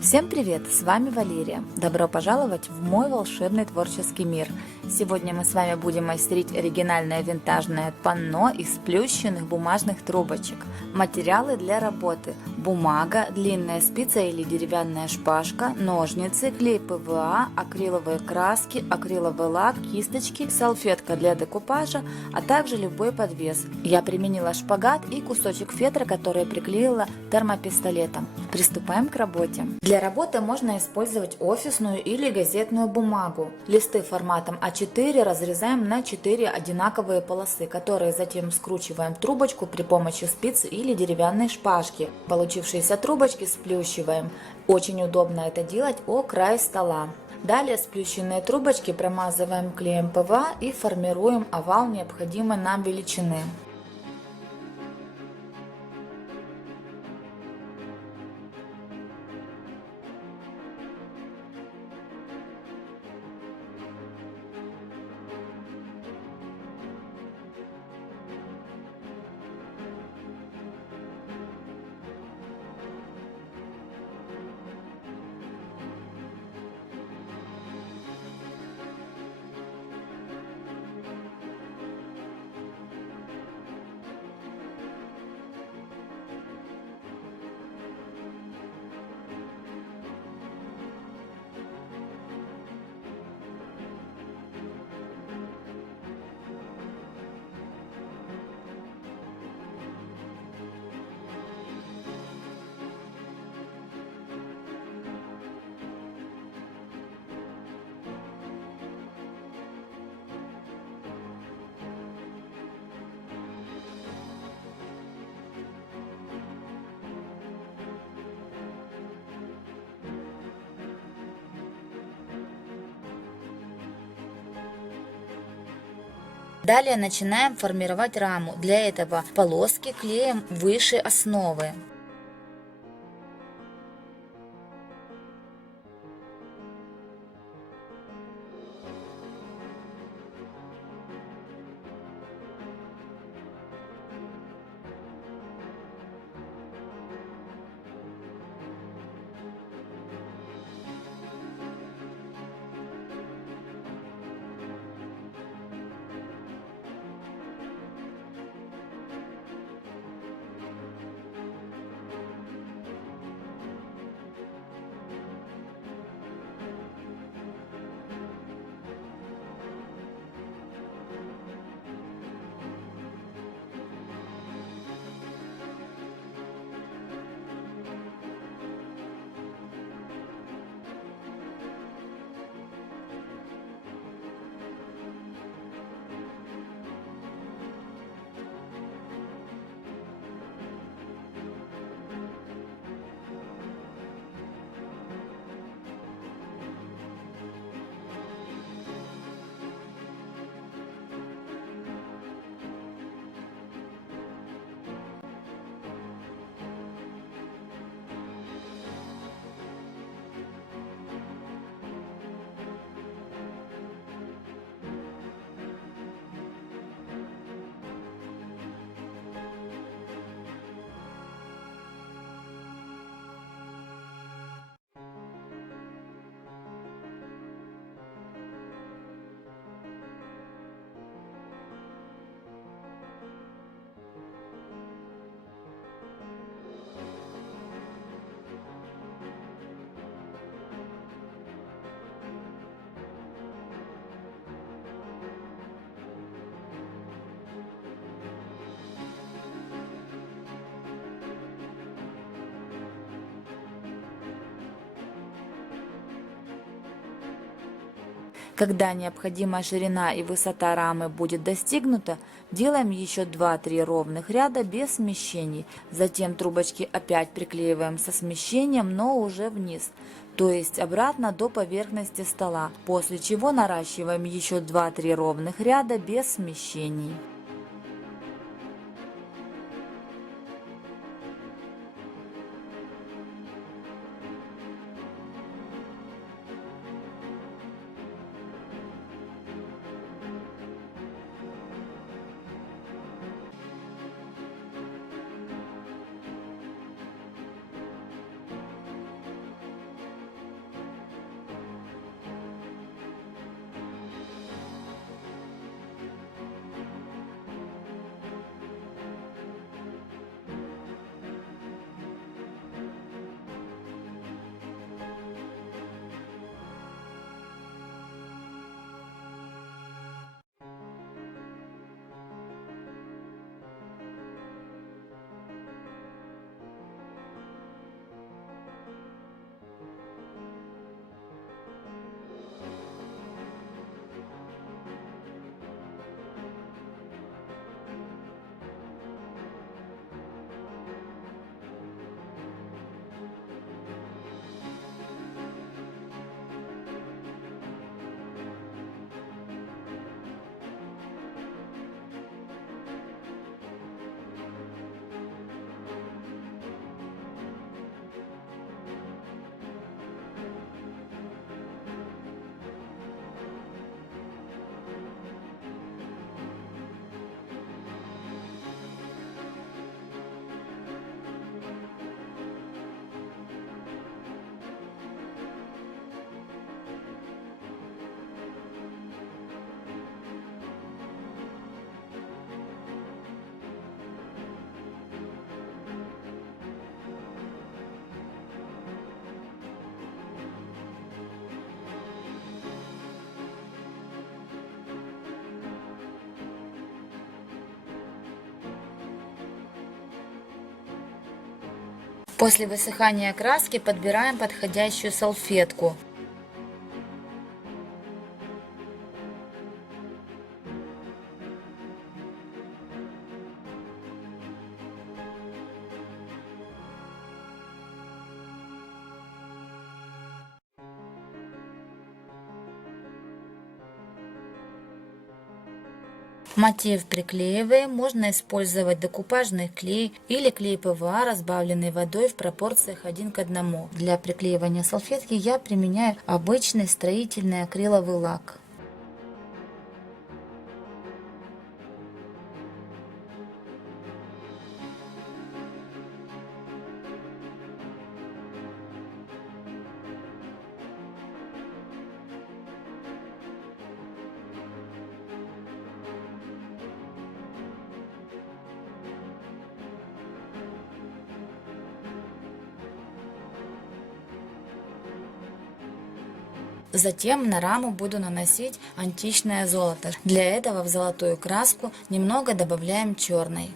Всем привет! С вами Валерия. Добро пожаловать в мой волшебный творческий мир. Сегодня мы с вами будем майстрить оригинальное винтажное панно из сплющенных бумажных трубочек. Материалы для работы: бумага, длинная спица или деревянная шпажка, ножницы, клей ПВА, акриловые краски, акриловый лак, кисточки, салфетка для декупажа, а также любой подвес. Я применила шпагат и кусочек фетра, который приклеила термопистолетом. Приступаем к работе. Для работы можно использовать офисную или газетную бумагу. Листы форматом А4 разрезаем на 4 одинаковые полосы, которые затем скручиваем в трубочку при помощи спиц или деревянной шпажки. Получившиеся трубочки сплющиваем. Очень удобно это делать о край стола. Далее сплющенные трубочки промазываем клеем ПВА и формируем овал необходимой нам величины. Далее начинаем формировать раму. Для этого полоски клеим выше основы. Когда необходимая ширина и высота рамы будет достигнута, делаем еще 2-3 ровных ряда без смещений. Затем трубочки опять приклеиваем со смещением, но уже вниз, то есть обратно до поверхности стола, после чего наращиваем еще 2-3 ровных ряда без смещений. После высыхания краски подбираем подходящую салфетку. Мотив приклеиваем, можно использовать декупажный клей или клей ПВА, разбавленный водой в пропорциях 1 к 1. Для приклеивания салфетки я применяю обычный строительный акриловый лак. Затем на раму буду наносить античное золото. Для этого в золотую краску немного добавляем черной.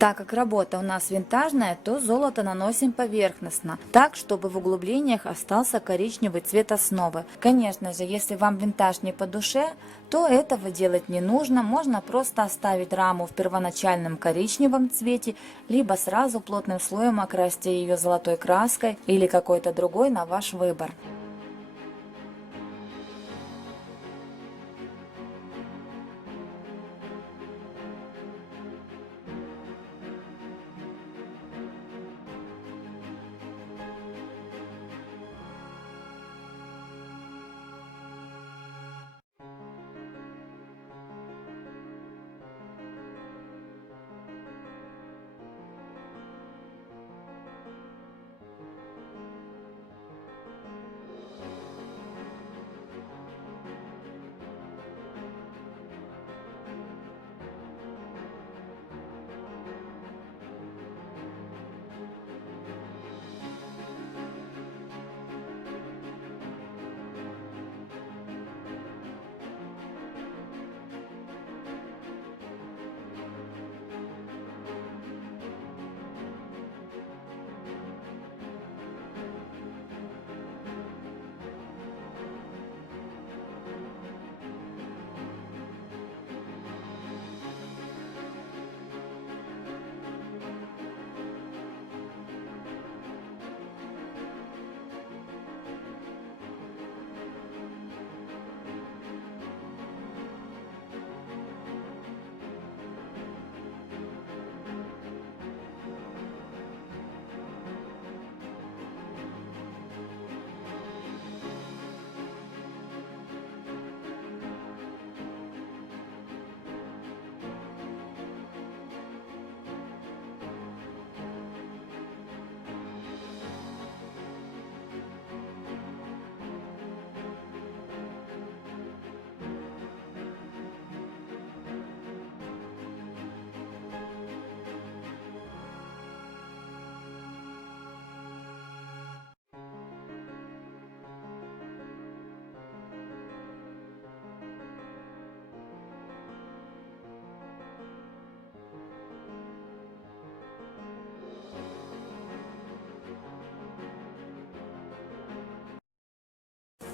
Так как работа у нас винтажная, то золото наносим поверхностно, так, чтобы в углублениях остался коричневый цвет основы. Конечно же, если вам винтаж не по душе, то этого делать не нужно. Можно просто оставить раму в первоначальном коричневом цвете, либо сразу плотным слоем окрасьте ее золотой краской или какой-то другой на ваш выбор.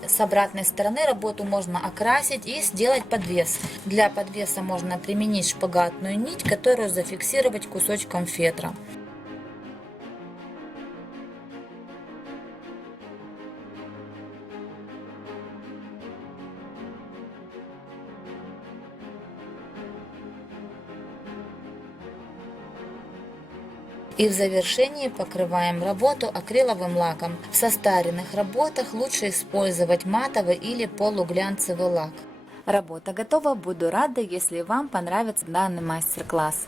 С обратной стороны работу можно окрасить и сделать подвес. Для подвеса можно применить шпагатную нить, которую зафиксировать кусочком фетра. И в завершении покрываем работу акриловым лаком. В состаренных работах лучше использовать матовый или полуглянцевый лак. Работа готова. Буду рада, если вам понравится данный мастер-класс.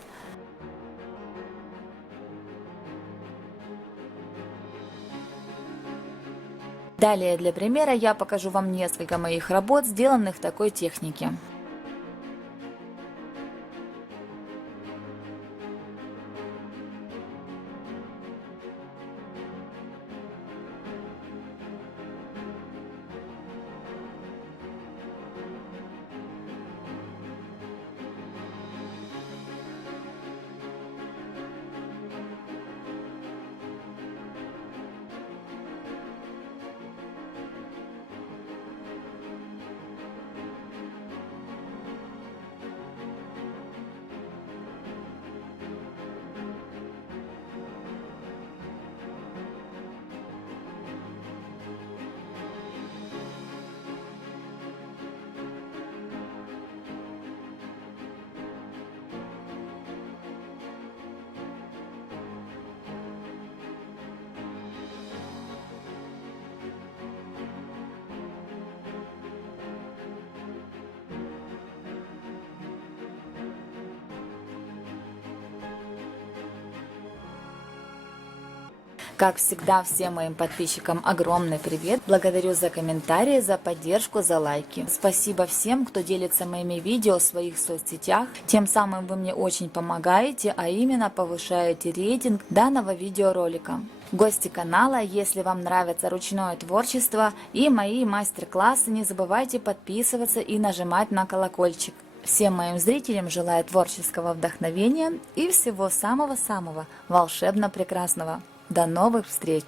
Далее для примера я покажу вам несколько моих работ, сделанных в такой технике. Как всегда, всем моим подписчикам огромный привет. Благодарю за комментарии, за поддержку, за лайки. Спасибо всем, кто делится моими видео в своих соцсетях. Тем самым вы мне очень помогаете, а именно повышаете рейтинг данного видеоролика. Гости канала, если вам нравится ручное творчество и мои мастер-классы, не забывайте подписываться и нажимать на колокольчик. Всем моим зрителям желаю творческого вдохновения и всего самого-самого волшебно-прекрасного. До новых встреч!